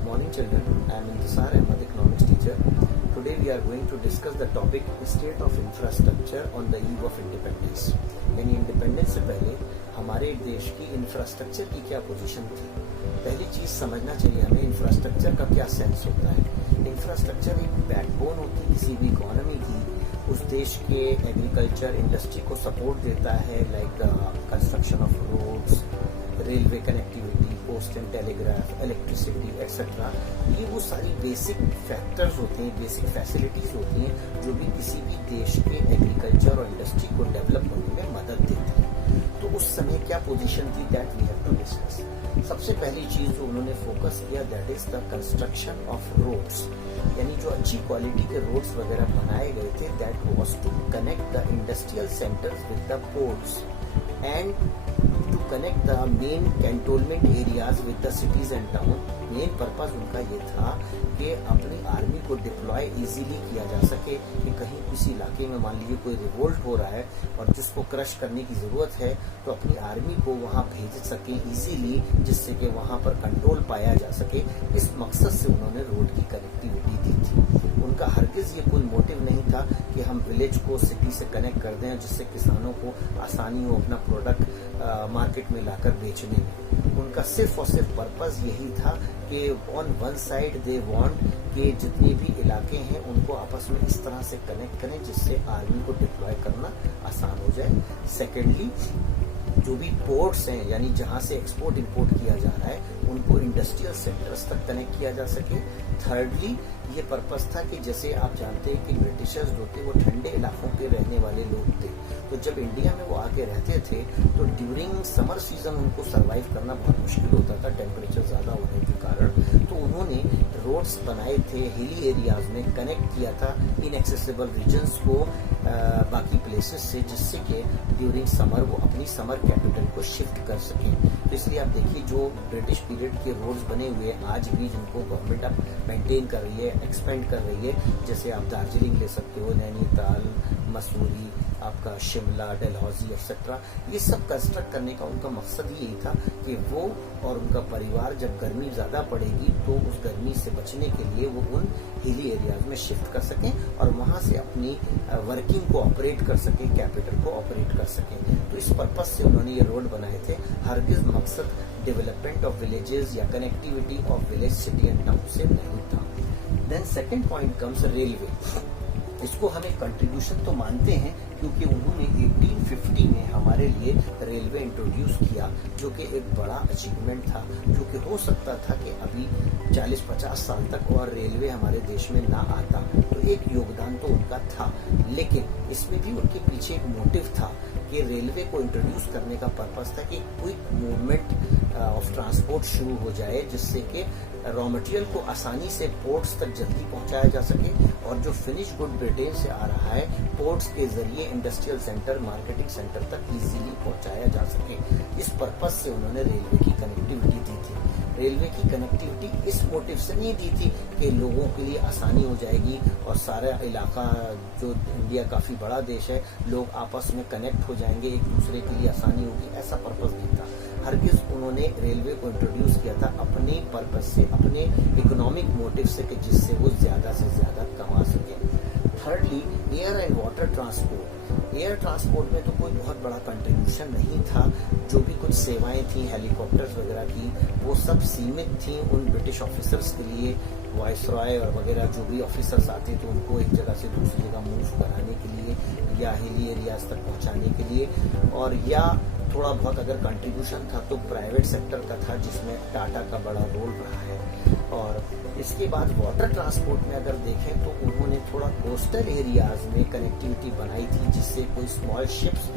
Good morning, children. I am Intisar Ahmed, economics teacher. Today we are going to discuss the topic state of infrastructure on the eve of independence. यानी independence से पहले हमारे देश की infrastructure की क्या position थी। पहली चीज समझना चाहिए हमें इंफ्रास्ट्रक्चर का क्या सेंस होता है। इंफ्रास्ट्रक्चर एक बैकबोन होती है किसी भी इकोनॉमी की, उस देश के एग्रीकल्चर इंडस्ट्री को सपोर्ट देता है, like construction of roads, railway connectivity, post and telegraph, electricity etcetera. ये वो सारी बेसिक फैक्टर्स होते हैं, बेसिक फैसिलिटीज होती हैं जो भी किसी भी देश के एग्रीकल्चर और इंडस्ट्री को डेवलप होने में मदद देती है। तो उस समय क्या पोजीशन थी, that we have to discuss. सबसे पहली चीज जो उन्होंने फोकस किया, that is the construction of roads, यानी जो अच्छी क्वालिटी के रोड्स वगैरह बनाए गए थे, that was to connect the industrial centres with the ports and to connect the main cantonment areas with the cities and town। Main purpose उनका ये था कि अपनी आर्मी को डिप्लॉय इजीली किया जा सके, कि कहीं किसी इलाके में मान लीजिए कोई रिवोल्ट हो रहा है और जिसको क्रश करने की जरूरत है, तो अपनी आर्मी को वहां भेज सके इजीली, जिससे कि वहां पर कंट्रोल पाया जा सके। इस मकसद से उन्होंने रोड की कनेक्टिविटी दी थी। उनका हरगिज ये कोई मोटिव नहीं था कि हम विलेज को सिटी से कनेक्ट कर दें जिससे किसानों को आसानी हो अपना प्रोडक्ट मार्केट में लाकर बेचने में। उनका सिर्फ और सिर्फ पर्पस यही था कि on one side they want कि जितने भी इलाके हैं उनको आपस में इस तरह से कनेक्ट करें जिससे आर्मी को डिप्लॉय करना आसान हो जाए। सेकेंडली, जो भी पोर्ट्स हैं यानी जहां से एक्सपोर्ट इंपोर्ट किया जा रहा है, उनको इंडस्ट्रियल सेक्टर्स तक कनेक्ट किया जा सके। थर्डली, ये पर्पस था कि जैसे आप जानते हैं कि ब्रिटिशर्स जो थे वो ठंडे इलाकों के रहने वाले लोग थे, तो जब इंडिया में वो आके रहते थे तो ड्यूरिंग समर सीजन उनको सरवाइव करना बहुत मुश्किल होता था, टेम्परेचर ज्यादा होने के कारण। तो उन्होंने रोड्स बनाए थे, हिली एरियाज में कनेक्ट किया था इनएक्सेसिबल रीजन्स को बाकी प्लेसेस से, जिससे कि ड्यूरिंग समर वो अपनी समर कैपिटल को शिफ्ट कर सके। तो इसलिए आप देखिए जो ब्रिटिश पीरियड के रोड्स बने हुए आज भी जिनको गवर्नमेंट अब मेंटेन कर रही है, एक्सपेंड कर रही है, जैसे आप दार्जिलिंग ले सकते हो, नैनीताल, मसूरी, आपका शिमला, डलहौजी एक्सेट्रा, ये सब कंस्ट्रक्ट करने का उनका मकसद यही था कि वो और उनका परिवार जब गर्मी ज्यादा पड़ेगी तो उस गर्मी से बचने के लिए वो उन हिली एरियाज में शिफ्ट कर सकें और वहां से अपनी वर्किंग को ऑपरेट कर सकें, कैपिटल को ऑपरेट कर सकें। तो इस पर्पज से उन्होंने ये रोड बनाए थे। हरगिज मकसद डेवलपमेंट ऑफ विलेजेस या connectivity of village, city and town से नहीं था। Then second point comes railway. इसको हम एक कंट्रीब्यूशन तो मानते हैं क्योंकि उन्होंने 1850 में हमारे लिए रेलवे इंट्रोड्यूस किया, जो कि एक बड़ा अचीवमेंट था, जो कि हो सकता था कि अभी 40-50 साल तक और रेलवे हमारे देश में ना आता। तो एक योगदान तो उनका था, लेकिन इसमें भी उनके पीछे एक मोटिव था कि रेलवे को इंट्रोड्यूस करने का पर्पस था कि क्विक मूवमेंट ऑफ ट्रांसपोर्ट शुरू हो जाए, जिससे कि रॉ मटेरियल को आसानी से पोर्ट्स तक जल्दी पहुंचाया जा सके और जो फिनिश गुड ब्रिटेन से आ रहा है पोर्ट्स के जरिए इंडस्ट्रियल सेंटर, मार्केटिंग सेंटर तक इजीली पहुंचाया जा सके। इस पर्पस से उन्होंने रेलवे की कनेक्टिविटी दी थी। रेलवे की कनेक्टिविटी इस मोटिव से नहीं दी थी कि लोगों के लिए आसानी हो जाएगी और सारा इलाका, जो इंडिया काफी बड़ा देश है, लोग आपस में कनेक्ट हो जाएंगे, एक दूसरे के लिए आसानी होगी, ऐसा पर्पस नहीं था। हरगिज उन्होंने रेलवे को इंट्रोड्यूस किया था अपने पर्पस से, अपने इकोनॉमिक मोटिव से, कि जिससे वो ज्यादा से ज्यादा कमा सके। Thirdly, air and water transport. Air transport में तो कोई बहुत बड़ा कंट्रीब्यूशन नहीं था। जो भी कुछ सेवाएं थी हेलीकॉप्टर्स वगैरह की, वो सब सीमित थी उन ब्रिटिश ऑफिसर्स के लिए। वाइसरॉय और वगैरह जो भी ऑफिसर्स आते थे उनको एक जगह से दूसरी जगह मूव कराने के लिए या हिली एरियाज तक पहुंचाने के लिए, और या थोड़ा बहुत अगर कंट्रीब्यूशन था तो प्राइवेट सेक्टर का था, जिसमें टाटा का बड़ा रोल रहा है। और इसके बाद वाटर ट्रांसपोर्ट में अगर देखें तो उन्होंने थोड़ा कोस्टल एरियाज में कनेक्टिविटी बनाई थी, जिससे कोई स्मॉल शिप्स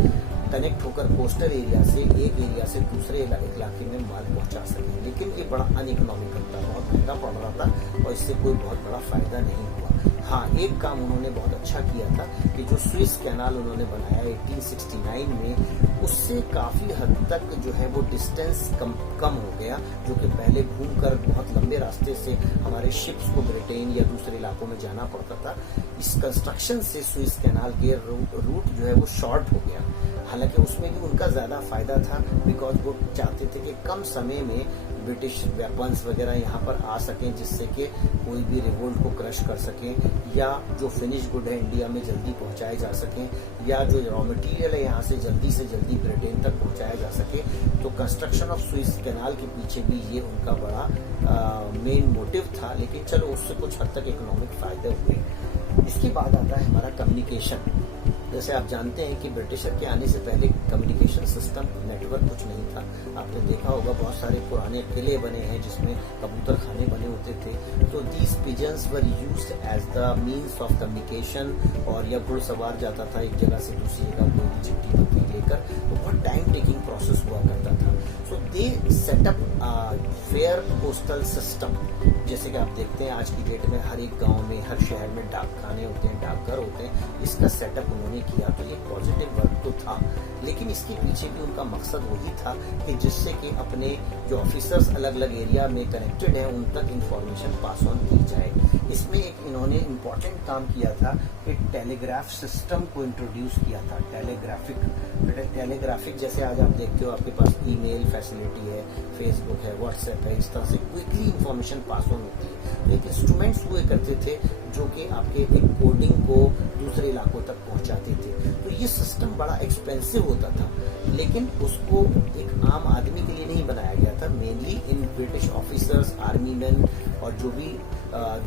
कनेक्ट होकर कोस्टल एरिया से एक एरिया से दूसरे इलाके में माल पहुंचा सके। लेकिन ये बड़ा अनइकोनॉमिकल था, बहुत महंगा पड़ रहा था और इससे कोई बहुत बड़ा फायदा नहीं हुआ। हाँ, एक काम उन्होंने बहुत अच्छा किया था कि जो स्विस कैनाल उन्होंने बनाया 1869 में, उससे काफी हद तक जो है वो डिस्टेंस कम हो गया, जो कि पहले घूमकर बहुत लंबे रास्ते से हमारे शिप्स को ब्रिटेन या दूसरे इलाकों में जाना पड़ता था। इस कंस्ट्रक्शन से स्विस कैनाल के रूट जो है वो शॉर्ट हो गया। हालांकि उसमें भी उनका ज्यादा फायदा था, बिकॉज वो चाहते थे कि कम समय में ब्रिटिश वेपन्स वगैरह यहाँ पर आ सकें, जिससे कि कोई भी रिवोल्ट को क्रश कर सकें, या जो फिनिश गुड है इंडिया में जल्दी पहुंचाए जा सकें, या जो रॉ मटेरियल है यहाँ से जल्दी ब्रिटेन तक पहुंचाया जा सके। तो कंस्ट्रक्शन ऑफ स्विस कैनाल के पीछे भी ये उनका बड़ा मेन मोटिव था। लेकिन चलो, उससे कुछ हद तक इकोनॉमिक फायदे हुए। इसके बाद आता है हमारा कम्युनिकेशन। जैसे आप जानते हैं कि ब्रिटिशर के आने से पहले कम्युनिकेशन सिस्टम नेटवर्क कुछ नहीं था। आपने देखा होगा बहुत सारे पुराने किले बने हैं जिसमें कबूतर खाने बने होते थे। तो these pigeons were used as the means of communication, और या घुड़सवार जाता था एक जगह से दूसरी जगह कोई भी चिट्ठी पत्री लेकर, तो बहुत टाइम टेकिंग प्रोसेस हुआ करता था। So they set up fair postal system. जैसे कि आप देखते हैं आज की डेट में हर एक गांव में, हर शहर में डाक खाने होते हैं, डाकघर होते हैं। इसका सेटअप उन्होंने किया, तो ये पॉजिटिव वर्क तो था। लेकिन इसके पीछे भी उनका मकसद वही था कि जिससे कि अपने जो ऑफिसर्स अलग अलग एरिया में कनेक्टेड हैं उन तक इंफॉर्मेशन पास ऑन की जाए। इसमें एक इन्होंने इम्पोर्टेंट काम किया था कि टेलीग्राफ सिस्टम को इंट्रोड्यूस किया था। टेलीग्राफिक जैसे आज आप देखते हो आपके पास ईमेल फैसिलिटी है, फेसबुक है, व्हाट्सएप है, इस तरह से क्विकली इंफॉर्मेशन पास ऑन होती है। तो एक इंस्ट्रूमेंट्स हुए करते थे जो कि आपके एक कोडिंग को दूसरे इलाकों तक पहुंचाते थे। तो ये सिस्टम बड़ा एक्सपेंसिव होता था, लेकिन उसको एक आम आदमी के लिए नहीं बनाया गया था। Mainly in British officers, army man और जो भी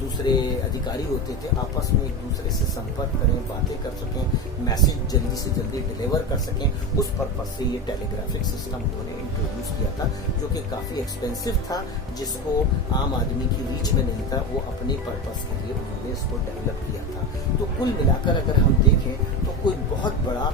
दूसरे अधिकारी होते थे आपस में एक दूसरे से संपर्क करें, बातें कर सकें, मैसेज जल्दी से जल्दी डिलीवर कर सकें, उस पर्पज से ये टेलीग्राफिक सिस्टम उन्होंने इंट्रोड्यूस किया था, जो कि काफी एक्सपेंसिव था, जिसको आम आदमी की रीच में नहीं था। वो अपने पर्पज के लिए उन्होंने इसको डेवलप किया था। तो कुल मिलाकर अगर हम देखें तो कोई बहुत बड़ा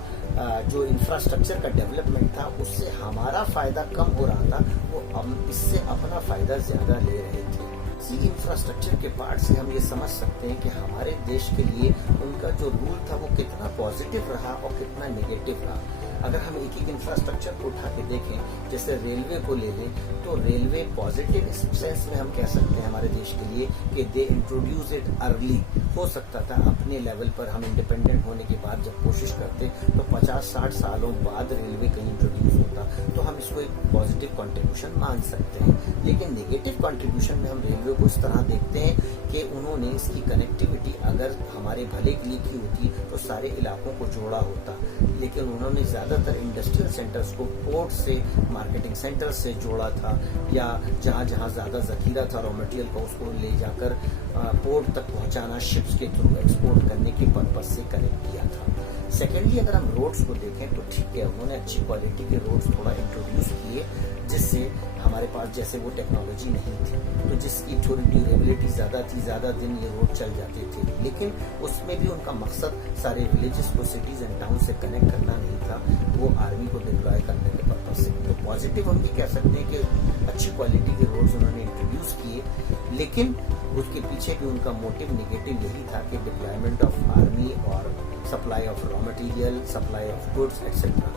जो इंफ्रास्ट्रक्चर का डेवलपमेंट था उससे हमारा फायदा कम हो रहा था, वो हम इससे अपना फायदा ज्यादा ले रहे थे। इसी इंफ्रास्ट्रक्चर के पार्ट से हम ये समझ सकते हैं कि हमारे देश के लिए उनका जो रूल था वो कितना पॉजिटिव रहा और कितना नेगेटिव रहा। अगर हम एक एक इंफ्रास्ट्रक्चर को उठा के देखें, जैसे रेलवे को ले लें, तो रेलवे पॉजिटिव सेंस में हम कह सकते हैं हमारे देश के लिए कि दे इंट्रोड्यूस इट अर्ली। हो सकता था अपने लेवल पर हम इंडिपेंडेंट होने के बाद जब कोशिश करते तो 50-60 सालों बाद रेलवे कहीं इंट्रोड्यूस होता, तो हम इसको एक पॉजिटिव कंट्रीब्यूशन मान सकते हैं। लेकिन नेगेटिव कंट्रीब्यूशन में हम रेलवे को इस तरह देखते हैं कि उन्होंने इसकी कनेक्टिविटी अगर हमारे भले के लिए की होती तो सारे इलाकों को जोड़ा होता, लेकिन उन्होंने ज्यादातर इंडस्ट्रियल सेंटर्स को पोर्ट से, मार्केटिंग सेंटर्स से जोड़ा था, या जहां जहां ज्यादा जखीरा था रॉ मटेरियल का उसको ले जाकर पोर्ट तक पहुंचाना, शिप्स के थ्रू एक्सपोर्ट करने के पर्पज से कनेक्ट किया था। सेकेंडली अगर हम रोड्स को देखें तो ठीक है, उन्होंने अच्छी क्वालिटी के रोड्स थोड़ा इंट्रोड्यूस किए, जिससे हमारे पास जैसे वो टेक्नोलॉजी नहीं थी तो जिसकी थोड़ी ड्यूरेबिलिटी ज्यादा थी, ज्यादा दिन ये रोड चल जाते थे। लेकिन उसमें भी उनका मकसद सारे विलेजेस को सिटीज एंड टाउन से कनेक्ट करना नहीं था, वो आर्मी को डिप्लॉय करने के पर्पज से। तो पॉजिटिव हम ये कह सकते हैं कि अच्छी क्वालिटी के रोड्स उन्होंने इंट्रोड्यूस किए, लेकिन उसके पीछे भी उनका मोटिव नेगेटिव यही था कि डिप्लॉयमेंट ऑफ आर्मी और supply of raw material, supply of goods etcetera.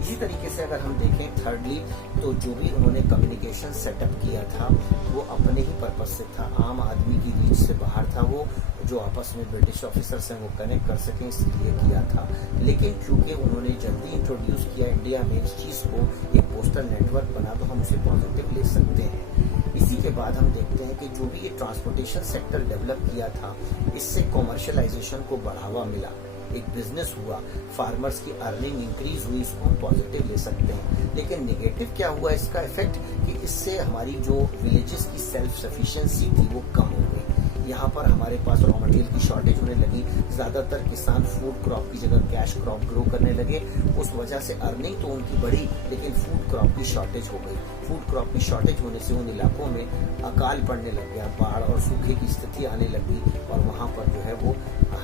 इसी तरीके से अगर हम देखें थर्डली, तो जो भी उन्होंने कम्युनिकेशन सेटअप किया था वो अपने ही पर्पज से था, आम आदमी की रीच से बाहर था। वो जो आपस में ब्रिटिश ऑफिसर्स हैं वो कनेक्ट कर सकें इसलिए किया था। लेकिन क्योंकि उन्होंने जल्दी इंट्रोड्यूस किया इंडिया में इस चीज को, एक पोस्टल नेटवर्क बना, तो हम उसे पॉजिटिव ले सकते हैं। इसी के बाद हम देखते हैं कि जो भी ये ट्रांसपोर्टेशन सेक्टर डेवलप किया था, इससे कॉमर्शियलाइजेशन को बढ़ावा मिला, एक बिजनेस हुआ, फार्मर्स की अर्निंग इंक्रीज हुई, इसको हम पॉजिटिव ले सकते हैं। लेकिन नेगेटिव क्या हुआ इसका इफेक्ट, कि इससे हमारी जो विलेजेस की सेल्फ सफिशिएंसी थी वो कम हो गई। यहाँ पर हमारे पास रॉ मटेरियल की शॉर्टेज होने लगी, ज्यादातर किसान फूड क्रॉप की जगह कैश क्रॉप ग्रो करने लगे। उस वजह से अर्निंग तो उनकी बढ़ी, लेकिन फूड क्रॉप की शॉर्टेज हो गई। फूड क्रॉप की शॉर्टेज होने से उन इलाकों में अकाल पड़ने लग गया, बाढ़ और सूखे की स्थिति आने लगी, और वहां पर जो है वो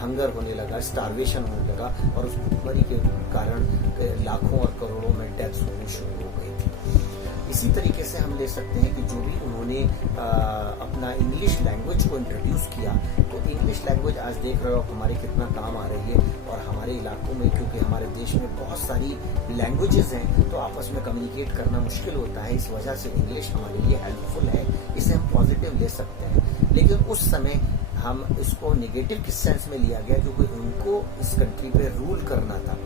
हंगर होने लगा, स्टार्वेशन होने लगा, और उस भूखमरी के कारण लाखों और करोड़ों में डेथ्स होनी शुरू हो गई थी। इसी तरीके से हम ले सकते हैं कि जो भी उन्होंने अपना इंग्लिश लैंग्वेज को इंट्रोड्यूस किया, तो इंग्लिश लैंग्वेज आज देख रहे हो आप हमारे कितना काम आ रही है। और हमारे इलाकों में, क्योंकि हमारे देश में बहुत सारी लैंग्वेजेस हैं, तो आपस में कम्युनिकेट करना मुश्किल होता है। इस वजह से इंग्लिश हमारे लिए हेल्पफुल है, इसे हम पॉजिटिव ले सकते हैं। लेकिन उस समय हम इसको नेगेटिव किस सेंस में लिया गया, क्योंकि उनको इस कंट्री पे रूल करना था,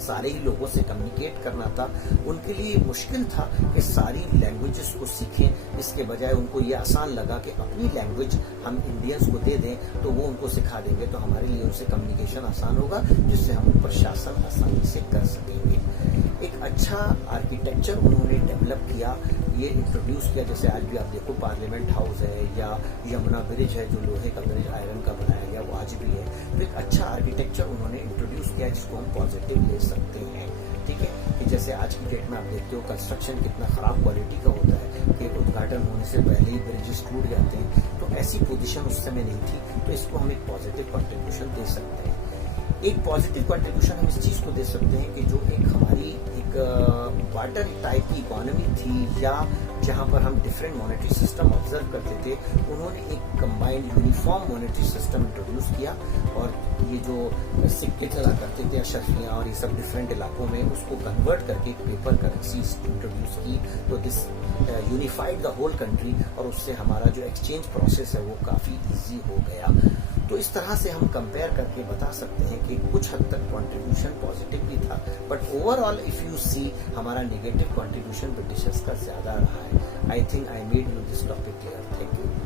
सारे ही लोगों से कम्युनिकेट करना था। उनके लिए मुश्किल था कि सारी लैंग्वेजेस को सीखें। इसके बजाय उनको ये आसान लगा कि अपनी लैंग्वेज हम इंडियंस को दे दें, तो वो उनको सिखा देंगे, तो हमारे लिए उनसे कम्युनिकेशन आसान होगा, जिससे हम उन पर शासन आसानी से कर सकेंगे। एक अच्छा आर्किटेक्चर उन्होंने डेवलप किया, ये इंट्रोड्यूस किया। जैसे आज भी आप देखो पार्लियामेंट हाउस है या यमुना ब्रिज है, जो लोहे का ब्रिज आयरन का बनाया गया, वो आज भी है। तो एक अच्छा आर्किटेक्चर उन्होंने इंट्रोड्यूस किया, जिसको हम पॉजिटिव ले सकते हैं। ठीक है, कि जैसे आज की डेट में आप देखते हो कंस्ट्रक्शन कितना खराब क्वालिटी का होता है कि उद्घाटन होने से पहले ही ब्रिजेस टूट जाते हैं। तो ऐसी पोजीशन उस समय नहीं थी, तो इसको हम एक पॉजिटिव कंट्रीब्यूशन दे सकते हैं। एक पॉजिटिव कंट्रीब्यूशन हम इस चीज को दे सकते हैं कि जो एक हमारी एक वाटर टाइप की इकोनॉमी थी, या जहां पर हम डिफरेंट मॉनेटरी सिस्टम ऑब्जर्व करते थे, उन्होंने एक combined uniform monetary system introduce किया। और ये जो सिक्के चला करते थे, अशरफियां और ये सब डिफरेंट इलाकों में, उसको कन्वर्ट करके एक पेपर करेंसी इंट्रोड्यूस की। तो this unified the whole country, और उससे हमारा जो एक्सचेंज प्रोसेस है वो काफी इजी हो गया। तो इस तरह से हम कंपेयर करके बता सकते हैं कि कुछ हद तक कंट्रीब्यूशन पॉजिटिव भी था, but overall if you see हमारा नेगेटिव कंट्रीब्यूशन ब्रिटिशर्स का ज्यादा रहा है। I think I made you this topic clear. Thank you.